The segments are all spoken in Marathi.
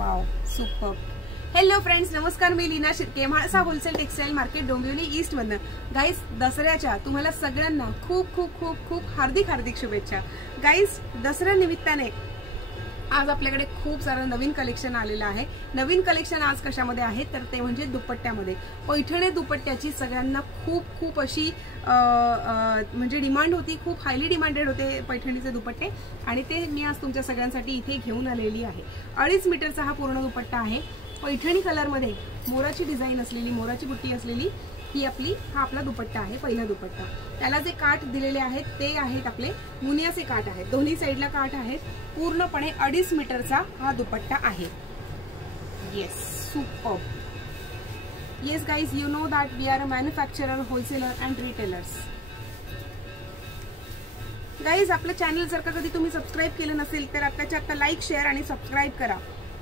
Wow super. हॅलो फ्रेंड्स, नमस्कार. मी Leena Shirke, Mhalsa wholesale textile market, Dombivli east मधनं. गाईज, दसऱ्याच्या तुम्हाला सगळ्यांना खूप खूप खूप खूप हार्दिक हार्दिक शुभेच्छा. गाईज, दसऱ्या निमित्ताने आज आपल्याकडे खूप सारं नवीन कलेक्शन आलेलं आहे. नवीन कलेक्शन आज कशामध्ये आहे तर ते म्हणजे दुपट्ट्यामध्ये. पैठणी दुपट्ट्याची सगळ्यांना खूप खूप अशी म्हणजे डिमांड होती, खूप हायली डिमांडेड होते पैठणीचे दुपट्टे, आणि ते मी आज तुमच्या सगळ्यांसाठी इथे घेऊन आलेली आहे. 2.5 मीटरचा हा पूर्ण दुपट्टा आहे. पैठणी कलर मध्ये मोराची डिझाईन असलेली, मोराची बुट्टी असलेली ही हा आपला दुपट्टा आहे. पहिला दुपट्टा. त्याला जे काठ दिलेले आहेत ते आहेत आपले मुनियाचे काठ आहेत. दोन्ही साईडला काठ आहेत. पूर्णपणे 2.5 मीटरचा हा दुपट्टा आहे. Yes, super. Yes guys, you know that we are a manufacturer, wholesaler and retailers. Guys, आपलं चॅनल जर का कधी तुम्ही सबस्क्राईब केलं नसेल तर आत्ताच्या आत्ता लाईक, शेअर आणि सबस्क्राईब करा.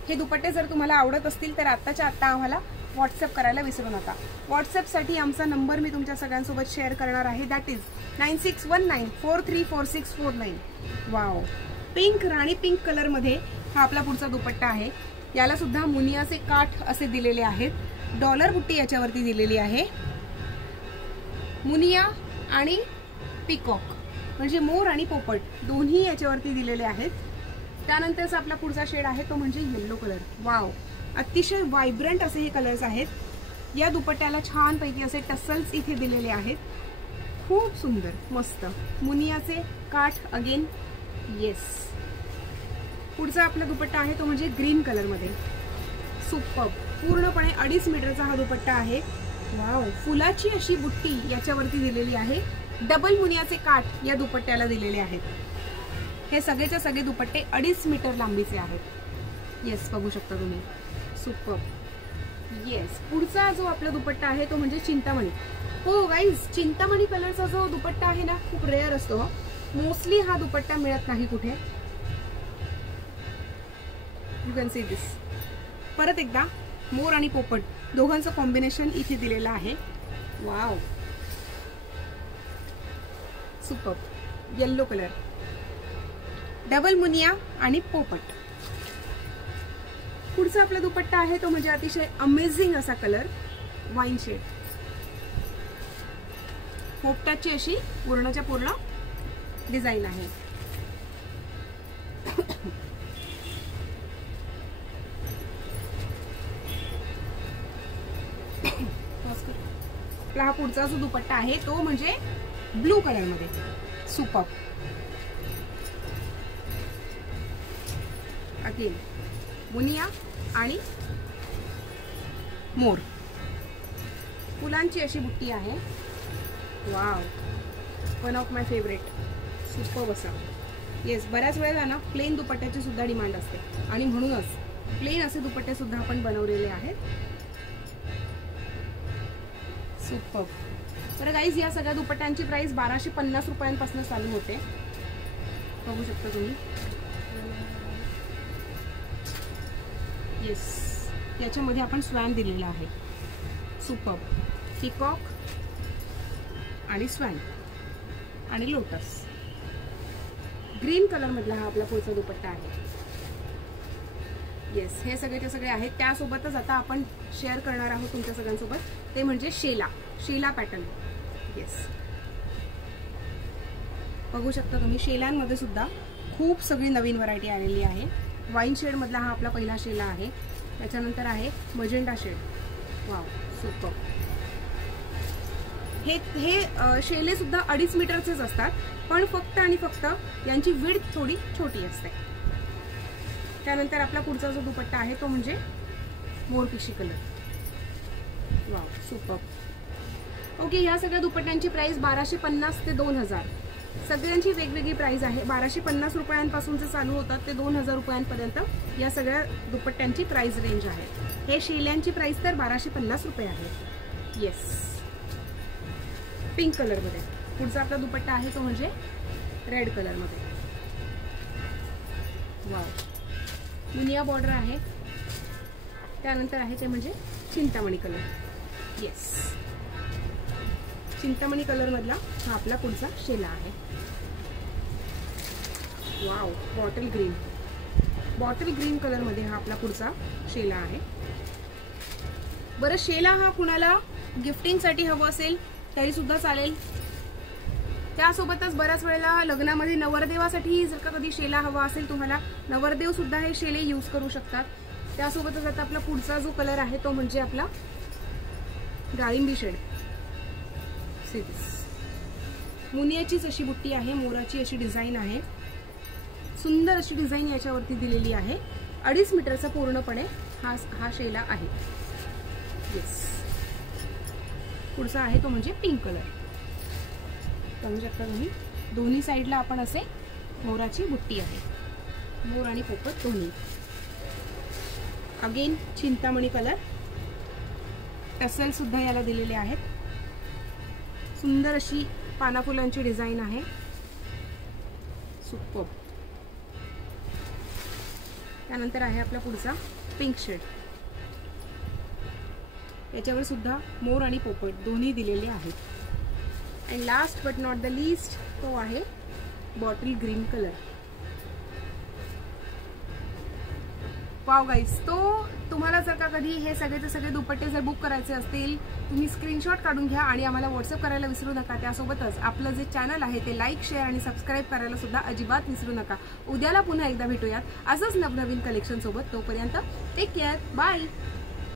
हे दुपट्टे जर तुम्हाला आवडत असतील तर आत्ताच्या आत्ता आम्हाला व्हॉट्सअप करायला विसरू नका. व्हॉट्सअपसाठी आमचा नंबर मी तुमच्या सगळ्यांसोबत शेअर करणार आहे. That is 9619434649. Wow, pink, Rani pink colour मध्ये हा आपला पुढचा दुपट्टा आहे. याला सुद्धा मुनियाचे काठ असे दिलेले आहेत. डॉलर बुट्टी याच्यावरती दिलेली आहे. मुनिया आणि पिकॉक म्हणजे मोर आणि पोपट दोन्ही याच्यावरती दिलेले आहेत. त्यानंतरचा आपला पुढचा शेड आहे तो म्हणजे येलो कलर. वाव, अतिशय व्हायब्रंट असे हे कलर्स आहेत. या दुपट्ट्याला छानपैकी असे टसल्स इथे दिलेले आहेत. खूप सुंदर, मस्त. मुनियाचे काठ अगेन. येस. पुढचा आपला दुपट्टा आहे तो म्हणजे ग्रीन कलर मध्ये. सुपर. पूर्णपणे 2.5 मीटरचा हा दुपट्टा आहे. वाव, फुलाची अशी बुट्टी याच्यावरती दिलेली आहे. डबल मुनियाचे काठ या दुपट्ट्याला दिलेले आहेत. हे सगळेचे सगळे दुपट्टे 2.5 मीटर लांबीचे आहेत. येस, बघू शकता तुम्ही. सुपर. येस. पुढचा जो आपला दुपट्टा आहे तो म्हणजे चिंतामणी. हो गाईज, चिंतामणी कलरचा जो दुपट्टा आहे ना खूप रेअर असतो. मोस्टली हा दुपट्टा मिळत नाही कुठे. You can see this. परत एकदा मोर आणि पोपट दोघांचं कॉम्बिनेशन इथे दिलेलं आहे. Wow, super. Yellow colour, double Muniya आणि पोपट. पुढचा आपला दुपट्टा आहे तो म्हणजे अतिशय अमेझिंग असा कलर, वाईन शेड. पोपटाची अशी पूर्णच्या पूर्ण डिझाईन आहे. आपला हा पुढचा जो दुपट्टा आहे तो म्हणजे ब्लू कलर मध्ये. सुपर. अगेन मुनिया आणि मोर. फुलांची अशी बुट्टी आहे. Wow, one of my favourite. Super असा. येस, बऱ्याच वेळेला ना प्लेन दुपट्ट्याची सुद्धा डिमांड असते आणि म्हणूनच प्लेन असे दुपट्टे सुद्धा आपण बनवलेले आहेत. सुपर. तर गाईज, या सगळ्या दुपट्ट्यांची प्राइस 1250 रुपयांपासून चालू होते. बघू शकता तुम्ही. येस, याच्यामध्ये आपण स्वॅन दिलेला आहे. सुपर. पिकॉक आणि स्वॅन आणि लोटस. ग्रीन कलर मधला हा आपला पुढचा दुपट्टा आहे. येस, हे सगळे सगळे आहेत. त्यासोबतच आता आपण शेअर करणार आहोत तुमच्या सगळ्यांसोबत ते म्हणजे शेला पॅटर्न. येस, बघू शकता तुम्ही. शेलांमध्ये सुद्धा खूप सगळी नवीन व्हरायटी आलेली आहे. वाईन शेड मधला हा आपला पहिला शेला आहे. त्याच्यानंतर आहे मजेंडा शेड. Wow, super. हे शेले सुद्धा 2.5 मीटरचेच असतात, पण फक्त आणि फक्त यांची विड्थ थोडी छोटी असते. त्यानंतर आपला पुढचा जो दुपट्टा आहे तो म्हणजे मोरपिशी कलर. Wow, super. ओके, या सगळ्या दुपट्ट्यांची प्राइस 1250 ते 2000. सगळ्यांची वेगवेगळी प्राइस आहे. 1250 रुपयांपासूनचे चालू होतात ते 2000 रुपयांपर्यंत या सगळ्या दुपट्ट्यांची प्राइस रेंज आहे. हे शेल्यांची प्राइस तर 1250 रुपये आहे. येस, पिंक कलर मध्ये. पुढचा आपला दुपट्टा आहे तो म्हणजे रेड कलर मध्ये. वाव, मुनिया बॉर्डर आहे. त्यानंतर आहे ते म्हणजे Chintamani colour. Yes, Chintamani colour मधला हा आपला पुढचा शेला आहे. Wow, bottle green. Bottle green colour मध्ये हा आपला पुढचा शेला आहे। बरं, शेला हा कुणाला गिफ्टिंग साठी हवं असेल तरी सुद्धा चालेल। त्यासोबतच बऱ्याच वेळेला लग्नामध्ये नवरदेवासाठी जर का कधी शेला हवा असेल तुम्हाला, नवरदेव सुद्धा हे शेले यूज करू शकतात। त्यासोबतच आता आपला पुढचा जो कलर आहे तो म्हणजे आपला डाळिंबी शेड। मुनियाचीच अशी बुट्टी आहे, मोराची अशी डिझाईन आहे, सुंदर अशी डिझाईन याच्यावरती दिलेली आहे। 2.5 मीटरचा पूर्णपणे हा शेला आहे। येस, पुढचा आहे तो म्हणजे पिंक कलर। समजू शकता तुम्ही, दोन्ही साईडला आपण असे मोराची बुट्टी आहे, मोर आणि पोपट दोन्ही। अगेन चिंतामणी कलर, टसल सुद्धा याला दिलेले आहेत। सुंदर अशी पाना फुलांची डिझाईन आहे, सुपर। त्यानंतर आहे आपला पुढचा पिंक शेड, याच्यावर सुद्धा मोर आणि पोपट दोन्ही दिलेले आहेत। And last but not the least तो आहे bottle green colour. Wow guys, तो तुम्हाला जर का कधी हे सगळेचे सगळे दुपट्टे जर बुक करायचे असतील, तुम्ही स्क्रीनशॉट काढून घ्या आणि आम्हाला व्हॉट्सअप करायला विसरू नका। त्यासोबतच आपलं जे चॅनल आहे ते लाईक, शेअर आणि सबस्क्राईब करायला सुद्धा अजिबात विसरू नका। उद्याला पुन्हा एकदा भेटूयात असंच नवनवीन कलेक्शन सोबत। तोपर्यंत टेक केअर, बाय।